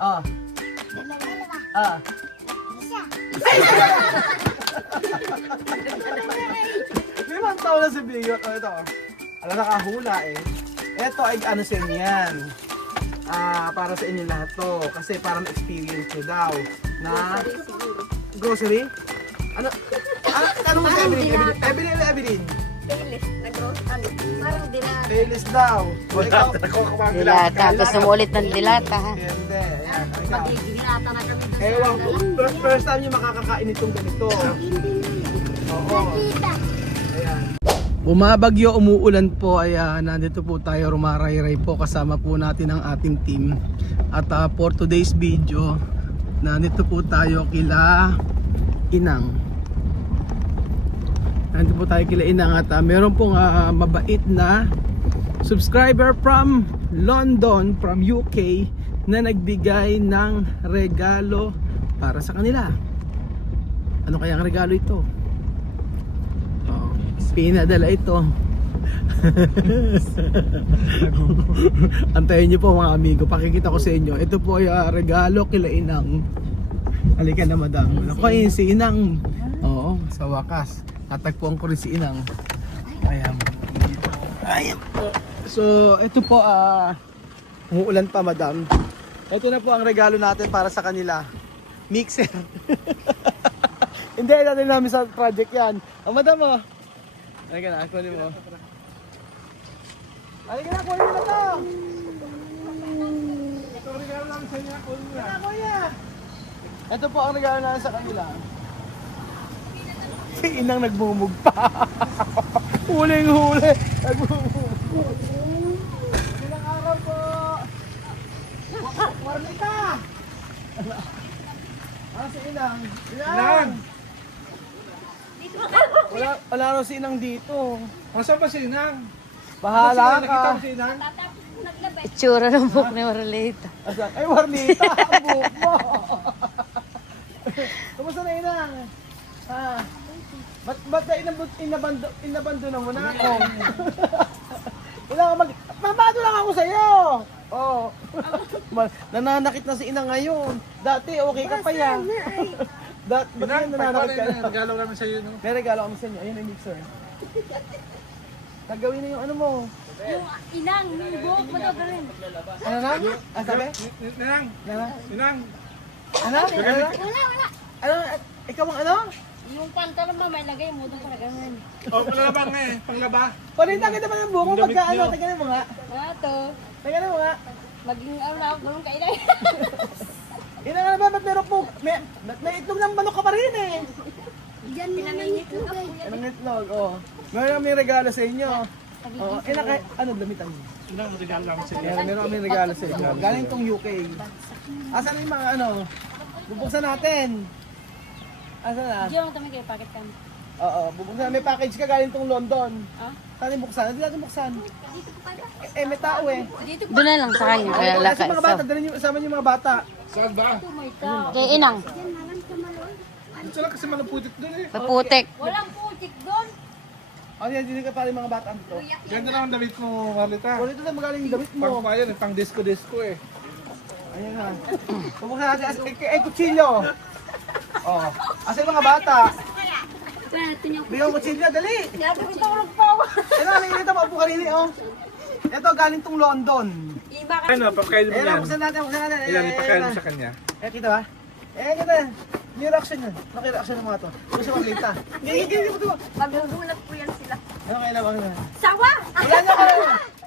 Oh. Dalawa. Ah. Isa. Limang taon na si Bigot. Oh, ito. Alam, nakahula eh. Ito ay ano sa inyo yan. Para sa inyo lahat to. Kasi para ma-experience nyo daw. Na grocery? Ano? Ano mo sa Evelyn? Evelyn? Payless. Parang dinara. Payless daw. O ikaw? Dilata. Gusto mo ulit ng dilata, ha? Hindi. Ayan. Ikaw. Magigilata na kami doon. Ewan ko. First time nyo makakakain itong ganito. Oo. Kita. Ayan. Bumabagyo, umuulan po, ay nandito po tayo, rumarayray po, kasama po natin ang ating team. At for today's video, nandito po tayo kila Inang. Nandito po tayo kila Inang at meron pong mabait na subscriber from London, from UK, na nagbigay ng regalo para sa kanila. Ano kaya ang regalo ito? Pinadala ito. Antayin niyo po mga amigo, pakikita ko sa inyo. Ito po ay regalo kila Inang. Halika na madam. Ako yun si Inang. Oo, sa wakas natagpuan ko rin si Inang. Ayan. Ayan. So ito po umuulan pa madam. Ito na po ang regalo natin para sa kanila. Mixer. Hindi natin namin sa project yan. Madam oh. Halika na, kunin mo. Halika na, kunin mo na to! Ito ang regalo namin sa inyo, kunin mo na. Kuya! Ito po ang regalo namin sa kanila. Si Inang nagmumug pa. Huling-huli. Nagmumug. Ilang araw po. Warnita! Si Inang. Inang! Wala raw si Inang dito. Masa ba si Inang? Bahala Nakita ka. mo si Inang? Itsura ng buhok ni Marlita. Asan? Ay, Warnita! Ang buhok mo! Kumusta na Inang? Ba't na inabando na mo na ako? Wala ka mamado lang ako sa'yo! Oh. Nananakit na si Inang ngayon. Dati okay ka pa yan. Ba't yan nananakit ka na? Regalo namin sa iyo, no? May regalo kami sa inyo. Ayun ang mixer. Nagawin na yung ano mo. Yung inang, yung buhok mo daw rin. Ano na? Sabi? Inang! Ano? Inang! Ano? Wala. Ano? Ikaw ang ano? Yung pantalon mo, may lagay mo doon para gano'n. Oh, panglaba nga eh. Panglaba. Palita kita pa ng buhok mo Damit pagka ano. niyo. Tingnan mo nga. Nga to. Tingnan mo nga. Maging ano na ako, ganun kainay. Ina nga ba? Ba't meron po? May itlog ng manok ka pa rin eh. Diyan pinamingit ko kayo. Anong itlog? Oh. Meron kami regalo sa inyo. Oh, ano lamitan mo? Inang, regalo namin sa iyo. Meron kami regalo sa inyo. Galing tong UK. Asan na yung mga ano? Bubuksan natin. Asan na? Diyan lang kami kayo, packet kami. Oo, bubuksan. May package ka galing tong London. Ah? Saan yung buksan? Hindi natin buksan. May tao eh. Dito Doon na lang sa kanya. Kaya Kasi laka. mga bata, dali nyo, kasama nyo mga bata. Saan ba? po may tao. Kay Inang. Dito lang kasi maluputik doon eh. Maputik. Walang putik doon. Ano yan, hindi ka pala yung mga bata dito. Ganda lang ang damit mo, Marlita. Kung ito na magaling yung damit mo. Pang pa yan, pang disco-disco eh. Ayan na. Bubuksan natin. Kutsilyo. Oh. Asa yung mga bata? Bigyan kutsilyo, dali. Nagawin ko ng pawa. Ano, ito, maupo ka rin eh, oh. Ito, galing tong London. Iba ka. Ano, pagkain mo Ayan, yan. buksan natin. Ilan, ipakain mo sa kanya. Kita ba? Kita. Yung reaction yun. Ano kaya reaction ng mga to? Gusto mo makita? Hindi mo ito. Magugulat po yan sila. Ano kaya lang? Sawa! Wala nyo ko.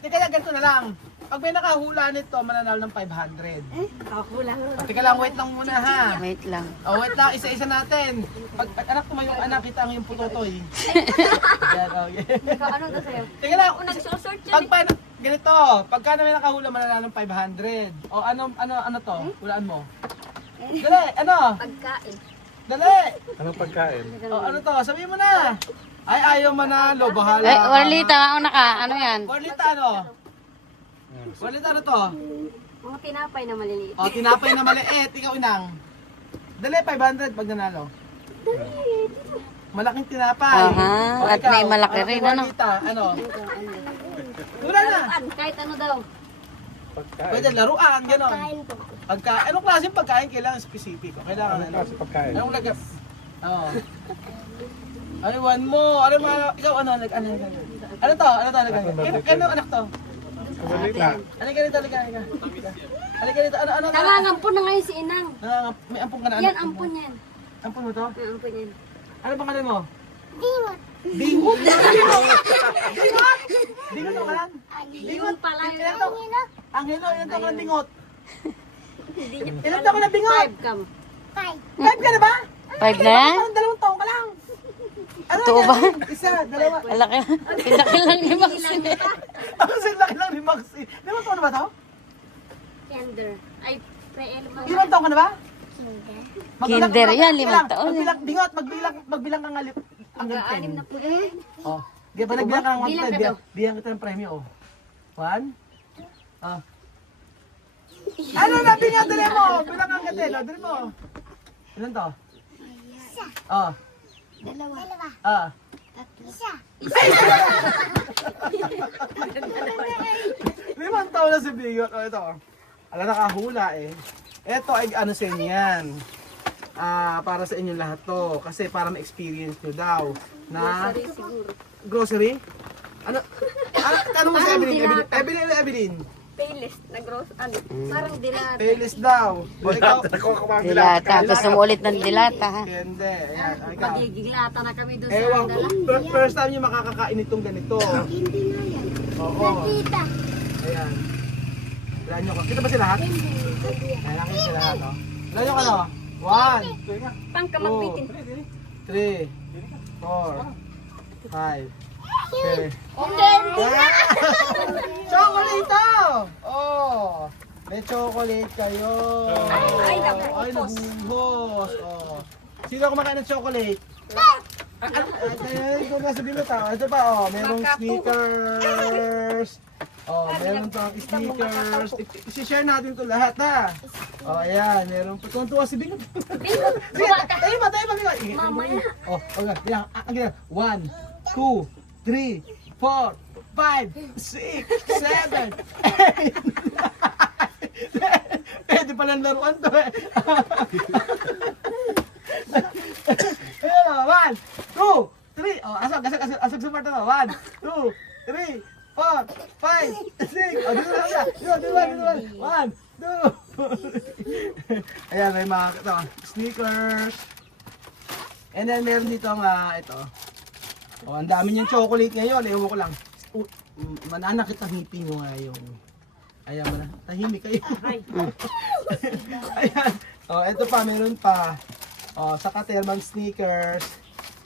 Teka lang, ganito na lang. Pag may nakahula nito, mananalo ng 500. Ako lang. Teka lang, wait lang muna ha. Wait lang. Oh, wait lang, isa-isa natin. Pag anak tumayo yung anak, kita ang yung putotoy. Yan, okay. Ano to sa'yo? Teka lang, Ako nagsosort pag yan. ganito, pagka na may nakahula, mananalo ng 500. O ano to? Hulaan mo. Dali, ano? Pagkain. Dali! Anong pagkain? O ano to? Sabihin mo na. Ay, ayaw manalo, bahala. Ay, Marlita, mauna ka. Ano yan? Warlita, ano? Warlita, ano to? Mga tinapay na maliliit. O, tinapay na maliit, ikaw Inang. Dali, 500 pag nanalo. Malaking tinapay. Aha, O, at ikaw, may malaki kay rin, ano? Warlita, ano? Wala na. Kahit ano daw. Pagkain. Pwede laruan, gano'n. Kain po. Anong klaseng pagkain kailangan specific? Kailangan ano? Kasi pagkain. Anong lagay? Oo. Ano one mo? Ano ba? Ikaw ano? Ano to? Ano to? Kano anak to? Maliit lang. Halika dito, halika. Halika dito. Ano? Nangangampun na ngayon si Inang. May ampong ka na? Yan, ampun yan. Ampong mo to? Ampun yan. Ano pangalan mo? Bingot. Bingot? Bingot ang kalan? Bingot pala yun. Ilan to? Angelo, ilan to ka ng bingot? Hindi niya Ilan to ka ng bingot? 5 kam. 5 ka na ba? 5 na yan? Parang 2 taong ka lang. Ano Totoo yan? ba? Isa, dalawa. Laki lang ni Maxine. Ako sa laki lang ni Maxi. 5 taon na ba to? Kinder. Ay, pre-elo ba? 5 taon ka na ba? Kinder yan, 5 taon. Bingot, magbilang ka nga hanggang 10. Anim na po eh. Oh. Di ba nagbilang ka ng 1 Bilang ka daw. bilang kita ng premyo, oh. 1. Ah. Ano na bingat dali mo? Bilang ang gatel, oh. Dali mo. Ilan to? Isa. Oh. Dalawa. Ah. Isa. 5 taon na si Bigot. Oh, ito. Ala, nakahula eh. Ito ay ano sa inyo yan. Para sa inyong lahat to. Kasi para ma-experience nyo daw. Na Sorry siguro. grocery? Ano? Ano mo sa Evelyn? Evelyn? Paylist na gross. Ano? Parang dilata. Paylist daw. O ikaw? Dilata. Gusto mo ulit ng dilata ha? Hindi. Ayan. O, ikaw. Magigiglata na kami doon Ewan sa ko. dala. First time nyo makakakain itong ganito. Hindi nga yan. Oo. Ayan. Ilan nyo ko? Kita ba sila lahat? Ayan, nakita sila lahat. Oh. Ilan nyo ka no? 1, Pang kamagpitin. 3, 4, 5, 6. Chocolate to! Oh! May chocolate kayo. Ay, Ay, nabuhos. Oh. Sino kumakain ng chocolate? Ay, ito na sabihin mo tao. Ito pa, oh. Merong Snickers. Oh, meron pang Snickers. I-share natin to lahat, ha? Oh, ayan. Meron pa. Tuntua si Bingo. Sige, tayo ba, Bingo? Mamaya. Oh, okay. Yan. Ang gina. 1, 2, 3, 4, 5, 6, 7, 8. Pwede palang laruan to eh. Ayan o, 1, 2, 3. Oh, asag sa parta na. 1, 2, 3, 4, 5, 6. Oh, dito na. Dito. 1, 2. Ayan, may mga ito, Snickers. And then meron dito nga ito. Oh, ang dami niyang chocolate ngayon. Ewan ko lang. Mananakit ang ngipin nyo ngayon. Ayan, tahimik kayo. Ayan. Oh, ito pa, meron pa. Oh, sa Caterman Sneakers.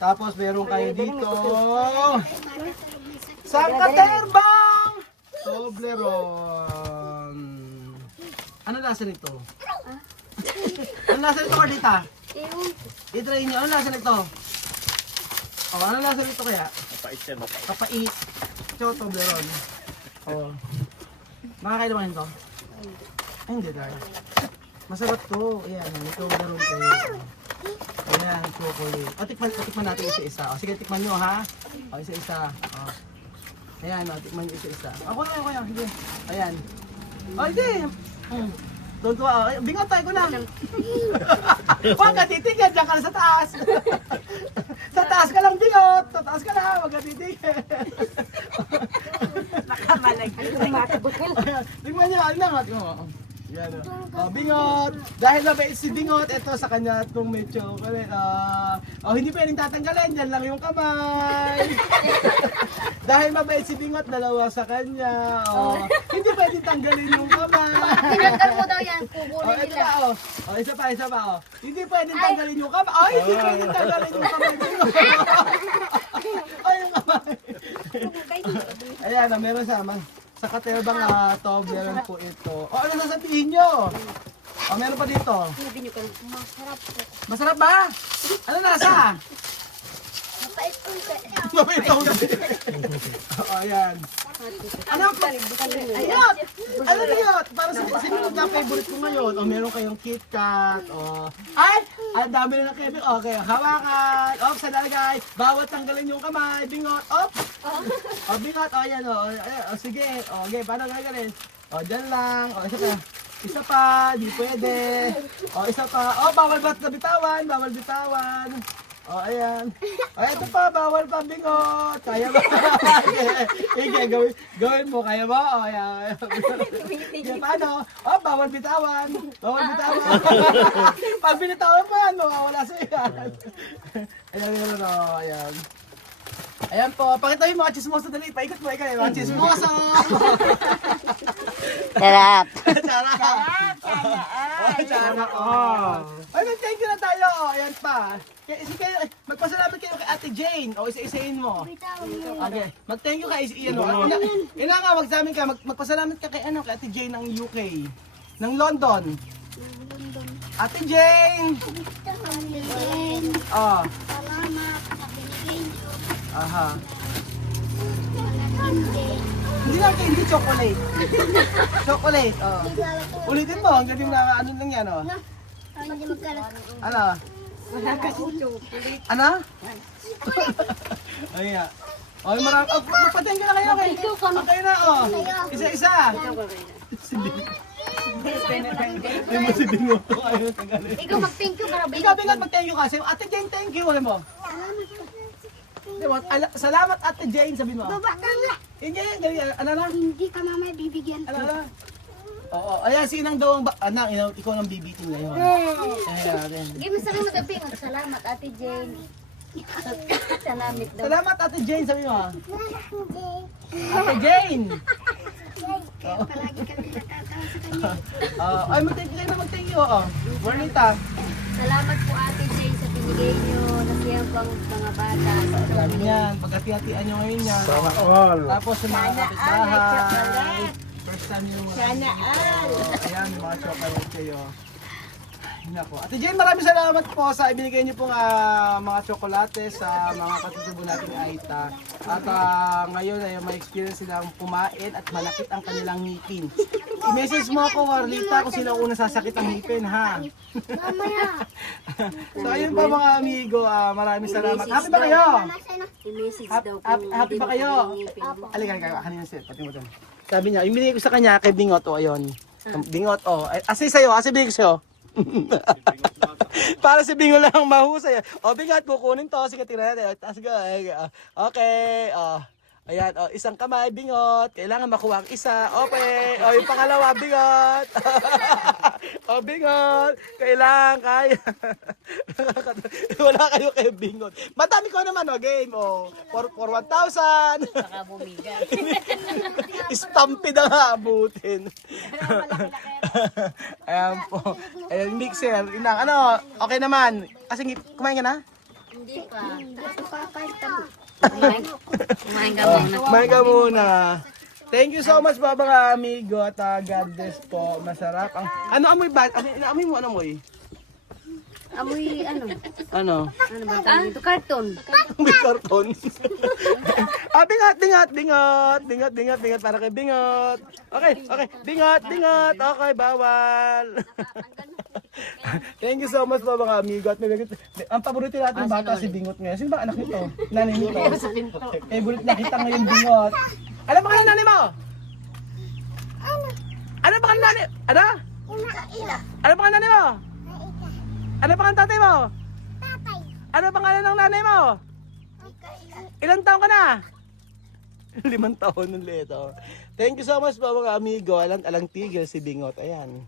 Tapos meron kayo dito. Sa Caterbang Toblerone. Ano lasa nito? Ano lasa nito, Carlita? Ewan. I-try nyo. Ano lasa nito? Oh, ano lasa nito kaya? Mapait siya, mapait. Kapait. Ito, Toblerone. Oh. Makakain naman ito? Ay, hindi tayo. Masarap to. Ayan, may Toblerone kayo. Ayan, chocolate. O, tikman natin isa-isa. O, sige, tikman nyo, ha? O, isa-isa. O. Ayan, o, tikman nyo isa-isa. Ako na, sige. Ayan. O, hindi. Tuntua, o. Bingot tayo ko lang. Huwag ka titigil, dyan ka na sa taas. Sa taas ka lang, bingot. Sa taas ka na, huwag ka titigil. Nakamalag. Ayan, tingnan niyo, ano nga, tingnan mo. Yan o. Oh, Bingot! Dahil mabait si Bingot, ito sa kanya itong may chocolate. Oh, hindi pwedeng tatanggalin, yan lang yung kamay. Dahil mabait si Bingot, dalawa sa kanya. Oh, hindi pwedeng tanggalin yung kamay. Tinanggal mo daw yan. Oh, Kukunin ito nila. pa, oh. Oh, isa pa, oh. Hindi pwedeng tanggalin yung kamay. Oh, hindi pwedeng tanggalin yung kamay. Ay, yung kamay. Ayan, meron sa Caterbang Toblerone po ito. Oh, ano sasabihin nyo? Oh, meron pa dito. Sabi niyo ka lang. Masarap po. Masarap ba? Ano nasa? Mapait po. Mabait ako kasi. Oh, ayan. Ano? Ayot! Ano yun? Para sa sinunod na favorite ko ngayon. O, meron kayong KitKat. O, ay! Ang dami na ng Kevin. Okay, hawakan. Op, sa lalagay. Bawat tanggalin yung kamay. Bingot. Op! O, bingot. O, ayan o. O, sige. O, okay. Paano gagawin? O, dyan lang. O, isa pa. Isa pa, di pwede. O, isa pa. O, bawal ba't na bitawan? Bawal bitawan. O, ayan. O, ito pa, bawal pa bingot. Kaya ba? Sige, gawin mo. Kaya ba? O, ayan. Sige, paano? O, bawal bitawan. Bawal bitawan. Pag binitawan mo yan, wala sa iyan. Ayan, ayan. Ayan po, pakita mo yung mga chismoso dali. Paikot mo ikaw yung mga chismoso. Sarap. Charot! Charot! Oh. Ay, thank you na tayo. Ayan pa. Magpasalamat kayo kay Ate Jane. O, isa-isahin mo. Okay. Mag-thank you kay ina nga, magsamin ka. Magpasalamat ka kay kay Ate Jane ng UK. Ng London. Ate Jane! Oh. Salamat sa binigay niyo. Aha. Hindi. Hindi lang candy, chocolate. Chocolate, oh. Ulitin mo, hanggang yung na ano lang yan, oh. Hindi magkalat. Ano? Ano? Ay, ay, marami. Oh, magpatengka na kayo, okay? Okay na, oh. Isa-isa. Ay mo si Bingo to, ayaw tagalin. Ikaw mag-thank you para ba? Ikaw, Bingo, mag-thank you kasi. Ate Jane, thank you, ano mo? Salamat, Ate Jane, sabi mo. Baba ka nga. Hindi, ano na? Hindi ka mamaya bibigyan Ano ko. na? Oo, ayan, sinang daw ang anak, ikaw nang bibitin ngayon. Ayan. Give me salamat at pingot. Salamat Ate Jane. Salamat daw. Salamat, Ate Jane, sabi mo. Ate Jane! Kaya palagi kami natatawa sa kanya. Ay, mag-thank you na, mag-thank you. Bernita. Salamat po Ate Jane sa binigay niyo. Nasiyang pang mga bata. Sabi niyan, pagkati-hatian nyo ngayon yan. Sana all. Tapos sa mga kapitbahay. First time yung mga Sana all. Ayan, yung mga chocolate kayo. Ay, nako. Ate Jane, maraming salamat po sa ibinigay niyo pong mga tsokolate sa mga katutubo nating Aita. At ngayon ay may experience silang kumain at malakit ang kanilang ngipin. I-message mo ako, Warlita, kung sino unang sasakit ang ngipin, ha? Mamaya. So ayun pa mga amigo, maraming salamat. Happy ba kayo? I-message daw po. Happy ba kayo? Alikan kayo, kanina siya, pati mo dyan. Sabi niya, yung binigay ko sa kanya kay Bingot, ayun. Bingot, Asi sa'yo, binigay ko sa'yo. Para si Bingo lang mahusay. Bingot, kukunin to. Sige, tira natin. Sige, okay. Ayan, isang kamay, Bingot. Kailangan makuha ang isa. Okay. Yung pangalawa, Bingot. Bingot. Kailangan, kaya. Wala kayo kay Bingot. Madami ko naman, game. For 1,000. Baka bumiga. Stampede ang abutin. Ayan po. Ayan, mixer. Inang, okay naman. Kasi kumain ka na? Hindi pa. Papalta mo. Kumain ka muna. Kumain ka muna. Thank you so much mga amigo at God bless po. Masarap. Ano amoy ba? Amoy mo, ano amoy? Amoy ano? Ano? Ano ba tawag dito? Karton. May karton. Bingot para kay Bingot. Okay. Bingot. Okay, bawal. Thank you so much po mga amigo. At ang paborito natin bata si Bingot ngayon. Sino ba anak nito? Nanay nito. Favorite na kita ngayon, Bingot. Ano ba kanang nanay mo? Ano ba kanang nanay? Ano? Ano ba kanang nanay mo? Ano ba kanang tatay mo? Ano ba kanang ng nanay mo? Ilang taon ka na? 5 taon ng leto. Thank you so much po mga amigo. Alang tigil si Bingot. Ayan.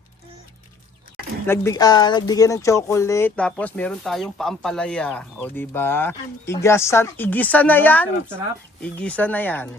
Nagbigay ng chocolate tapos meron tayong paampalaya. O di ba? Igisa na yan. Sarap. Igisa na yan.